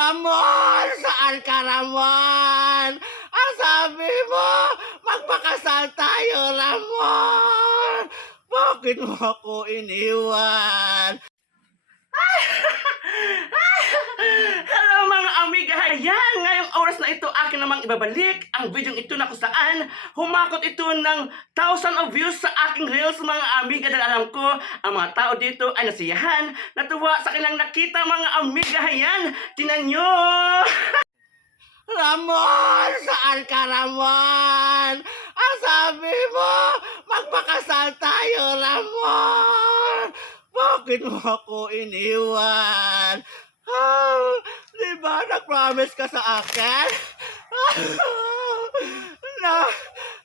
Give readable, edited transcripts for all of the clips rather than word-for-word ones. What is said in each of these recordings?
Ramon! Saan ka, Ramon? Ang sabi mo, magpakasal tayo, Ramon! Bakit mo ako iniwan? Hello mga amiga! Ayan, ngayong oras na ito akin namang ibabalik ang video ito na kung saan humakot ito ng 1,000 of views sa aking reels mga amiga dahil alam ko ang mga tao dito ay nasiyahan, natuwa sa kanilang nakita mga amiga. Ayan, tinan nyo! Ramon! Saan ka, Ramon? Ang sabi mo, magpakasal tayo, Ramon! Bakit mo ako iniwan? Diba nag-promise ka sa akin?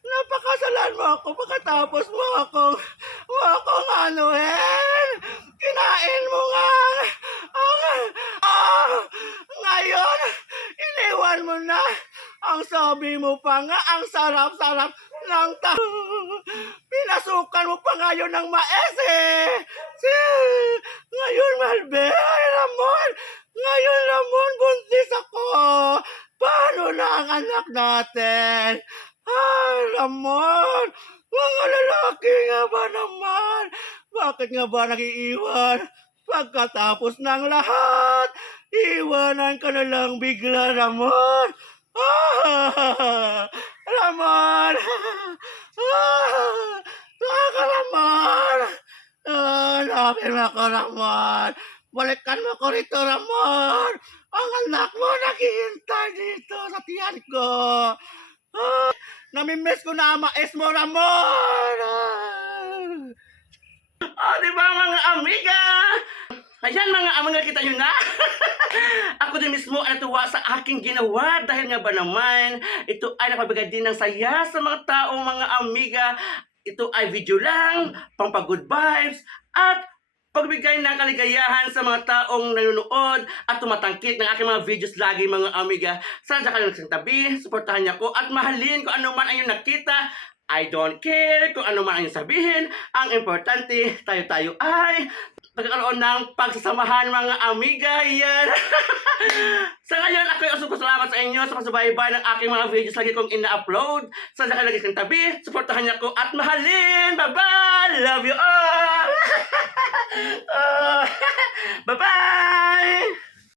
Napakasalan mo ako pagkatapos mo akong anuhin. Kinain mo nga. Ngayon, iniwan mo na. Ang sabi mo pa nga, ang sarap-sarap ng pinasukan mo pa ngayon ng mais eh. Ngayon, Malbe, ay Ramon. Ngayon, Ramon, buntis ako. Paano na ang anak natin? Ay, Ramon. Mga lalaki nga ba naman? Bakit nga ba nag-iiwan? Pagkatapos ng lahat, iwanan ka na lang bigla, Ramon. Ramon! Saka, Ramon! Hanapin mo ako, Ramon. Balikan mo ko rito, Ramon. Ang anak mo naghihintay dito sa tiyan ko. Namimiss ko na ang mais mo, Ramon. Diba mga amiga? Ayan mga amiga, kita nyo na? Ako din mismo ay natuwa sa aking ginawa dahil nga ba naman ito ay napabigay din ng saya sa mga tao mga amiga. Ito ay video lang, pang-good vibes at pagbigay ng kaligayahan sa mga taong nanonood at tumatangkik ng aking mga videos lagi mga amiga. Sana dyan kayo nagsintabi, suportahan niyo ko at mahalin kung ano man ang inyong nakita. I don't care kung ano man ang inyong sabihin. Ang importante, tayo-tayo ay pagkakaroon ng pagsasamahan mga amiga. Yan. Sa ngayon, ako ay salamat sa inyo sa pagsubaybay ng aking mga videos lagi kong ina-upload. Sana kayo lagi kong tabi, suportahan niyo ko at mahalin. Bye-bye! Love you all! Bye-bye!